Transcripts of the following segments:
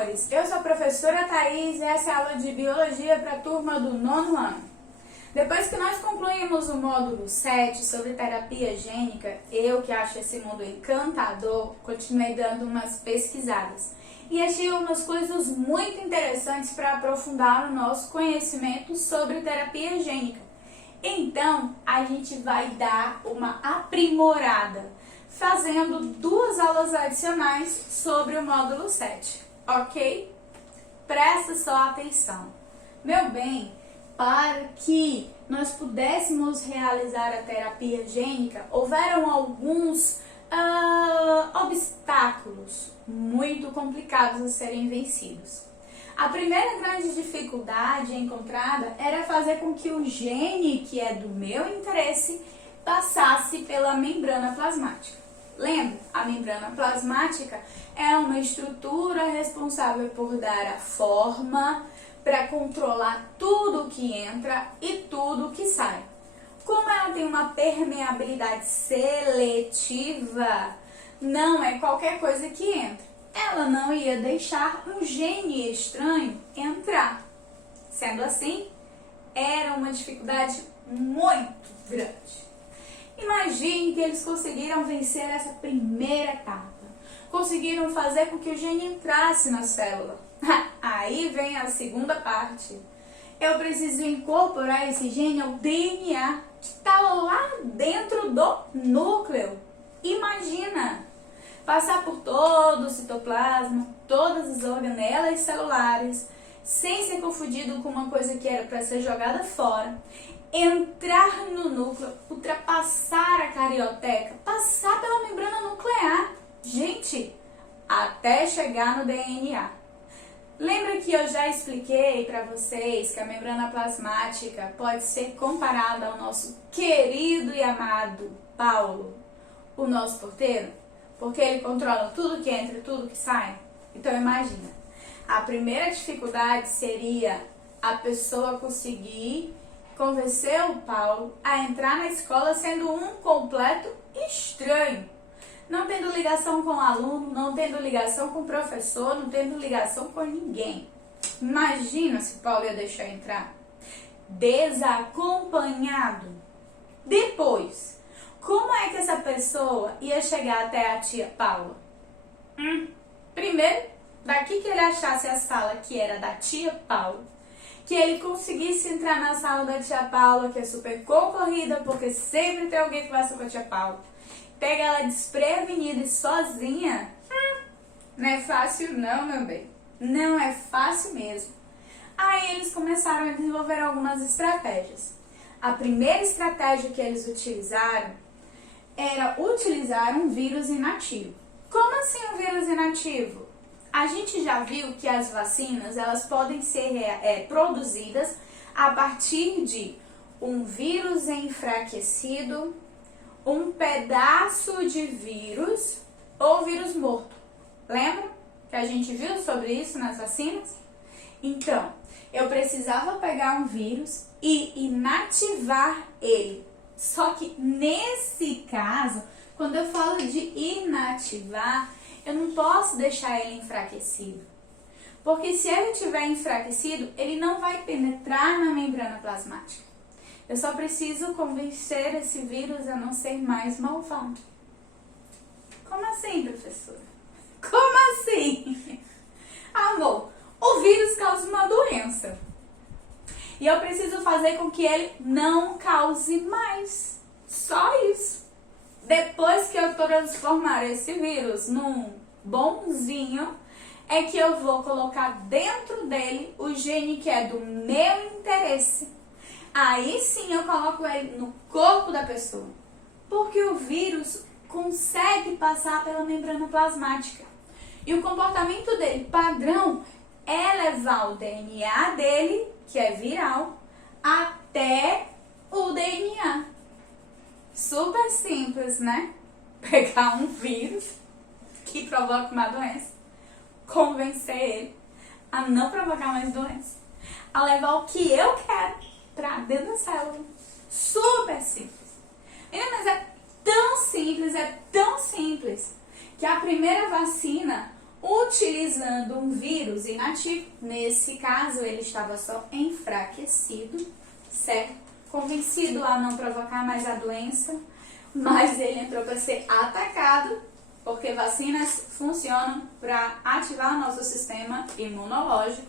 amores! Eu sou a professora Thaís e essa é a aula de Biologia para a turma do 9º ano. Depois que nós concluímos o módulo 7 sobre terapia gênica, eu que acho esse mundo encantador, continuei dando umas pesquisadas. E achei umas coisas muito interessantes para aprofundar o nosso conhecimento sobre terapia gênica. Então, a gente vai dar uma aprimorada, fazendo 2 aulas adicionais sobre o módulo 7, ok? Presta só atenção. Meu bem, para que nós pudéssemos realizar a terapia gênica, houveram alguns obstáculos muito complicados a serem vencidos. A primeira grande dificuldade encontrada era fazer com que o gene que é do meu interesse passasse pela membrana plasmática. Lembra? A membrana plasmática é uma estrutura responsável por dar a forma para controlar tudo que entra e tudo que sai. Como ela tem uma permeabilidade seletiva, não é qualquer coisa que entra. Ela não ia deixar um gene estranho entrar. Sendo assim, era uma dificuldade muito grande. Imagine que eles conseguiram vencer essa primeira etapa. Conseguiram fazer com que o gene entrasse na célula. Aí vem a segunda parte. Eu preciso incorporar esse gene ao DNA que está lá dentro do núcleo. Imagina! Passar por todo o citoplasma, todas as organelas celulares, sem ser confundido com uma coisa que era para ser jogada fora, entrar no núcleo, ultrapassar a carioteca, passar pela membrana nuclear, gente, até chegar no DNA. Lembra que eu já expliquei para vocês que a membrana plasmática pode ser comparada ao nosso querido e amado Paulo, o nosso porteiro? Porque ele controla tudo que entra e tudo que sai. Então imagina, a primeira dificuldade seria a pessoa conseguir convencer o Paulo a entrar na escola sendo um completo estranho. Não tendo ligação com o aluno, não tendo ligação com o professor, não tendo ligação com ninguém. Imagina se Paulo ia deixar entrar. Desacompanhado. Depois, como é que essa pessoa ia chegar até a tia Paula? Primeiro, daqui que ele achasse a sala que era da tia Paula, que ele conseguisse entrar na sala da tia Paula, que é super concorrida, porque sempre tem alguém que conversa com a tia Paula. Pega ela desprevenida e sozinha, não é fácil não, meu bem. Não é fácil mesmo. Aí eles começaram a desenvolver algumas estratégias. A primeira estratégia que eles utilizaram era utilizar um vírus inativo. Como assim um vírus inativo? A gente já viu que as vacinas elas podem ser produzidas a partir de um vírus enfraquecido, um pedaço de vírus ou vírus morto. Lembra que a gente viu sobre isso nas vacinas? Então, eu precisava pegar um vírus e inativar ele. Só que nesse caso, quando eu falo de inativar, eu não posso deixar ele enfraquecido. Porque se ele estiver enfraquecido, ele não vai penetrar na membrana plasmática. Eu só preciso convencer esse vírus a não ser mais malvado. Como assim, professora? Como assim? Amor, o vírus causa uma doença. E eu preciso fazer com que ele não cause mais. Só isso. Depois que eu transformar esse vírus num bonzinho, é que eu vou colocar dentro dele o gene que é do meu interesse. Aí sim eu coloco ele no corpo da pessoa. Porque o vírus consegue passar pela membrana plasmática. E o comportamento dele padrão é levar o DNA dele, que é viral, até o DNA. Super simples, né? Pegar um vírus que provoca uma doença, convencer ele a não provocar mais doença, a levar o que eu quero pra dentro da célula. Super simples. Mas é tão simples, que a primeira vacina utilizando um vírus inativo. Nesse caso, ele estava só enfraquecido, certo? Convencido a não provocar mais a doença, mas ele entrou para ser atacado, porque vacinas funcionam para ativar o nosso sistema imunológico.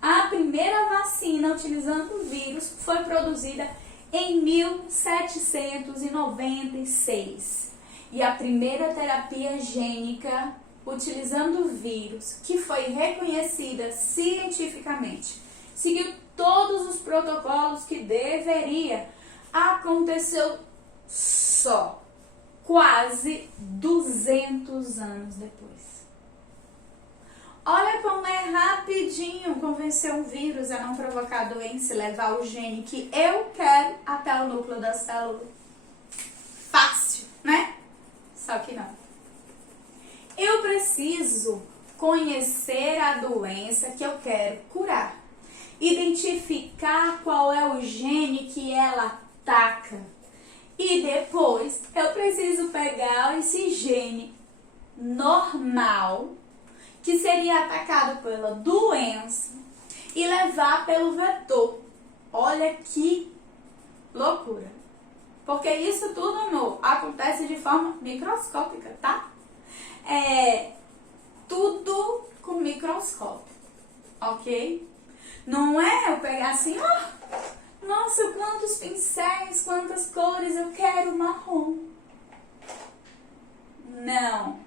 A primeira vacina utilizando o vírus foi produzida em 1796. E a primeira terapia gênica utilizando o vírus, que foi reconhecida cientificamente, seguiu todos os protocolos que deveria, aconteceu só quase 200 anos depois. Olha como é rapidinho convencer um vírus a não provocar doença e levar o gene que eu quero até o núcleo da célula. Fácil, né? Só que não. Eu preciso conhecer a doença que eu quero curar. Identificar qual é o gene que ela ataca. E depois eu preciso pegar esse gene normal, que seria atacado pela doença, e levar pelo vetor. Olha que loucura. Porque isso tudo, amor, acontece de forma microscópica, tá? É tudo com microscópio, ok? Não é eu pegar assim, nossa, quantos pincéis, quantas cores, eu quero marrom. Não.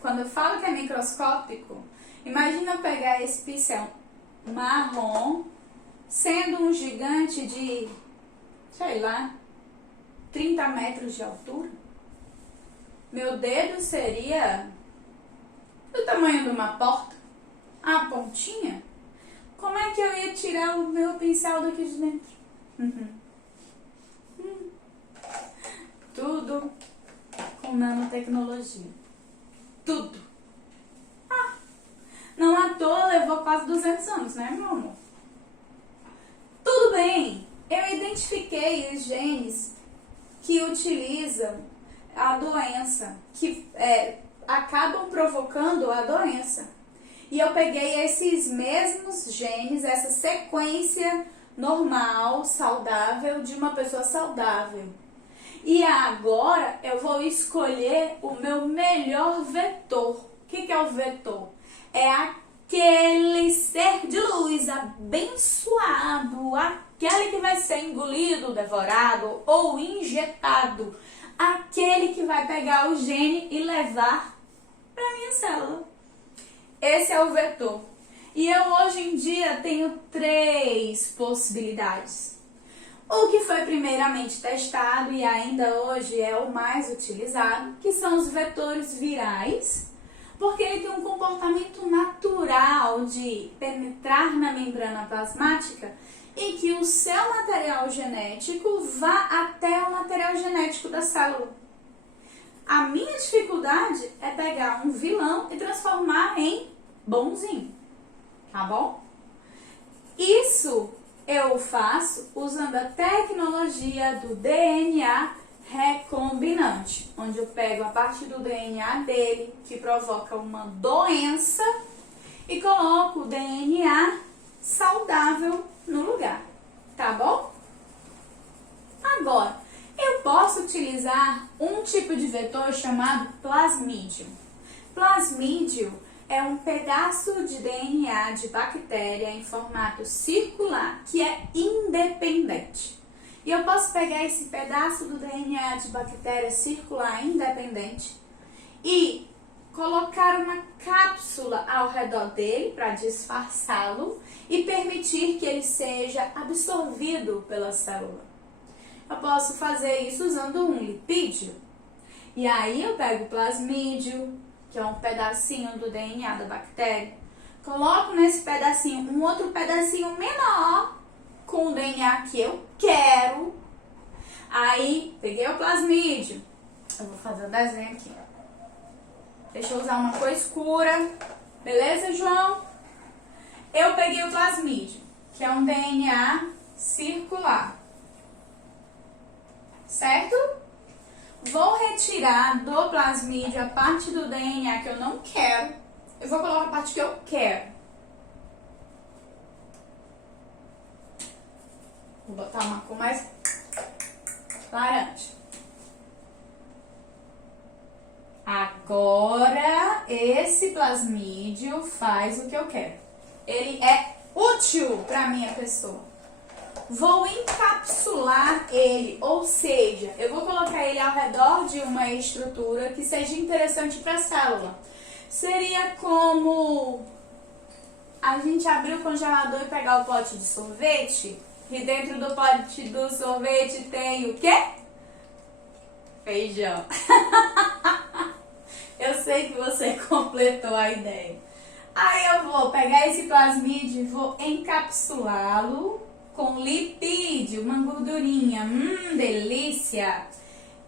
Quando eu falo que é microscópico, imagina eu pegar esse pincel marrom, sendo um gigante de, sei lá, 30 metros de altura. Meu dedo seria do tamanho de uma porta, a pontinha. Como é que eu ia tirar o meu pincel daqui de dentro? Tudo com nanotecnologia. Tudo. Não à toa levou quase 200 anos, né, meu amor? Tudo bem, eu identifiquei os genes que utilizam a doença, que acabam provocando a doença. E eu peguei esses mesmos genes, essa sequência normal, saudável, de uma pessoa saudável. E agora eu vou escolher o meu melhor vetor. O que é o vetor? É aquele ser de luz abençoado, aquele que vai ser engolido, devorado ou injetado. Aquele que vai pegar o gene e levar para a minha célula. Esse é o vetor. E eu hoje em dia tenho 3 possibilidades. O que foi primeiramente testado e ainda hoje é o mais utilizado, que são os vetores virais, porque ele tem um comportamento natural de penetrar na membrana plasmática e que o seu material genético vá até o material genético da célula. A minha dificuldade é pegar um vilão e transformar em bonzinho, tá bom? Isso eu faço usando a tecnologia do DNA recombinante, onde eu pego a parte do DNA dele, que provoca uma doença, e coloco o DNA saudável no lugar, tá bom? Agora, eu posso utilizar um tipo de vetor chamado plasmídio. Plasmídio é um pedaço de DNA de bactéria em formato circular que é independente. E eu posso pegar esse pedaço do DNA de bactéria circular independente e colocar uma cápsula ao redor dele para disfarçá-lo e permitir que ele seja absorvido pela célula. Eu posso fazer isso usando um lipídio. E aí eu pego o plasmídio, que é um pedacinho do DNA da bactéria, coloco nesse pedacinho um outro pedacinho menor com o DNA que eu quero. Aí, peguei o plasmídio. Eu vou fazer o desenho aqui. Deixa eu usar uma cor escura. Beleza, João? Eu peguei o plasmídio, que é um DNA circular. Certo? Vou retirar do plasmídio a parte do DNA que eu não quero Eu vou colocar a parte que eu quero. Vou botar uma cor mais laranja. Agora, esse plasmídio faz o que eu quero. Ele é útil para minha pessoa. Vou encapsular ele, ou seja, eu vou colocar ele ao redor de uma estrutura que seja interessante para a célula. Seria como a gente abrir o congelador e pegar o pote de sorvete, e dentro do pote do sorvete tem o quê? Feijão. Eu sei que você completou a ideia. Aí eu vou pegar esse plasmídio e vou encapsulá-lo com lipídio, uma gordurinha. Delícia!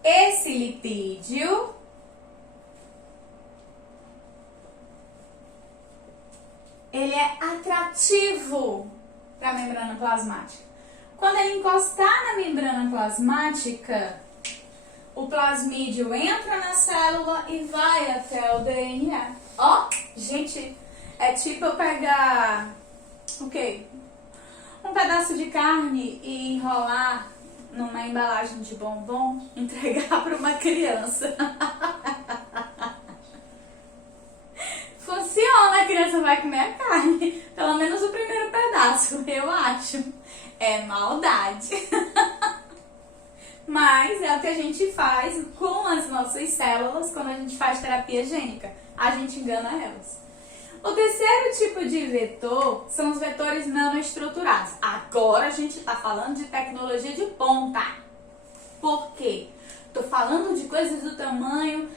Esse lipídio ele é atrativo para a membrana plasmática. Quando ele encostar na membrana plasmática, o plasmídio entra na célula e vai até o DNA. Ó, gente, é tipo eu pegar o quê? Um pedaço de carne e enrolar numa embalagem de bombom, entregar para uma criança. Funciona, a criança vai comer a carne, pelo menos o primeiro pedaço, eu acho. É maldade. Mas é o que a gente faz com as nossas células quando a gente faz terapia gênica. A gente engana elas. O terceiro tipo de vetor são os vetores nanoestruturados. Agora a gente está falando de tecnologia de ponta. Por quê? Estou falando de coisas do tamanho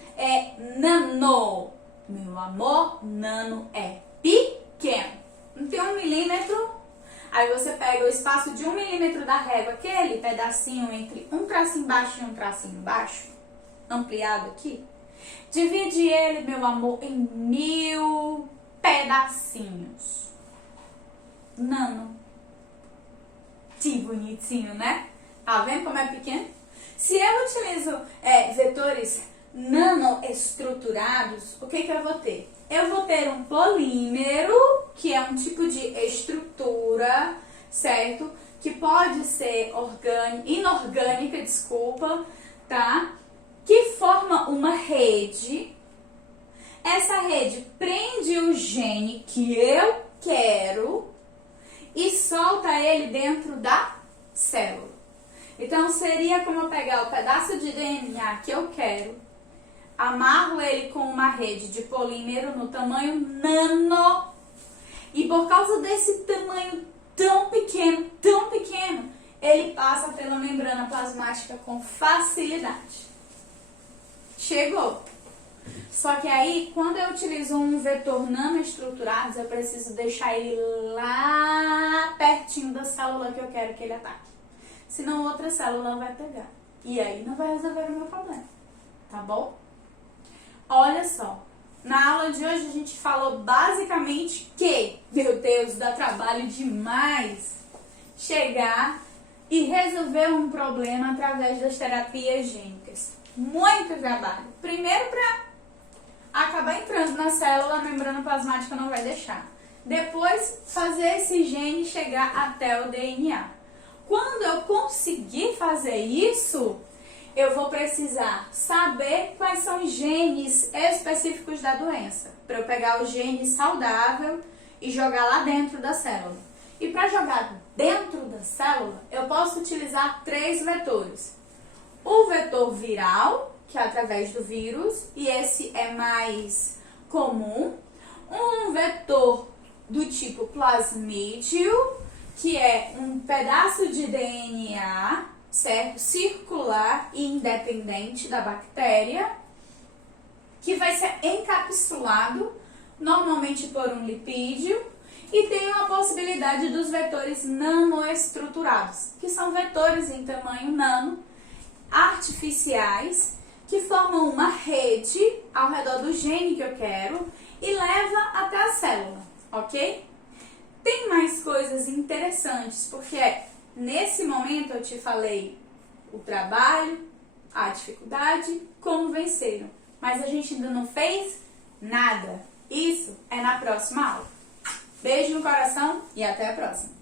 nano. Meu amor, nano é pequeno. Não tem 1 milímetro. Aí você pega o espaço de 1 milímetro da régua, aquele pedacinho entre um tracinho baixo e um tracinho baixo, ampliado aqui. Divide ele, meu amor, em 1000 pedacinhos. Nano. Que bonitinho, né? Tá vendo como é pequeno? Se eu utilizo vetores nanoestruturados, o que eu vou ter? Eu vou ter um polímero, que é um tipo de estrutura, certo? Que pode ser inorgânica, desculpa, tá? Que forma uma rede. Essa rede prende o gene que eu quero e solta ele dentro da célula. Então, seria como eu pegar o pedaço de DNA que eu quero, amarro ele com uma rede de polímero no tamanho nano. E por causa desse tamanho tão pequeno, ele passa pela membrana plasmática com facilidade. Chegou! Só que aí, quando eu utilizo um vetor nanoestruturado, eu preciso deixar ele lá pertinho da célula que eu quero que ele ataque. Senão outra célula vai pegar. E aí não vai resolver o meu problema. Tá bom? Olha só, na aula de hoje a gente falou basicamente que, meu Deus, dá trabalho demais chegar e resolver um problema através das terapias gênicas. Muito trabalho. Primeiro para acabar entrando na célula, a membrana plasmática não vai deixar. Depois, fazer esse gene chegar até o DNA. Quando eu conseguir fazer isso, eu vou precisar saber quais são os genes específicos da doença, para eu pegar o gene saudável e jogar lá dentro da célula. E para jogar dentro da célula, eu posso utilizar 3 vetores. O vetor viral, que é através do vírus, e esse é mais comum. Um vetor do tipo plasmídio, que é um pedaço de DNA, certo? Circular e independente da bactéria, que vai ser encapsulado, normalmente por um lipídio, e tem a possibilidade dos vetores nanoestruturados, que são vetores em tamanho nano, artificiais, que formam uma rede ao redor do gene que eu quero e leva até a célula, ok? Tem mais coisas interessantes, porque nesse momento eu te falei o trabalho, a dificuldade, como venceram. Mas a gente ainda não fez nada. Isso é na próxima aula. Beijo no coração e até a próxima!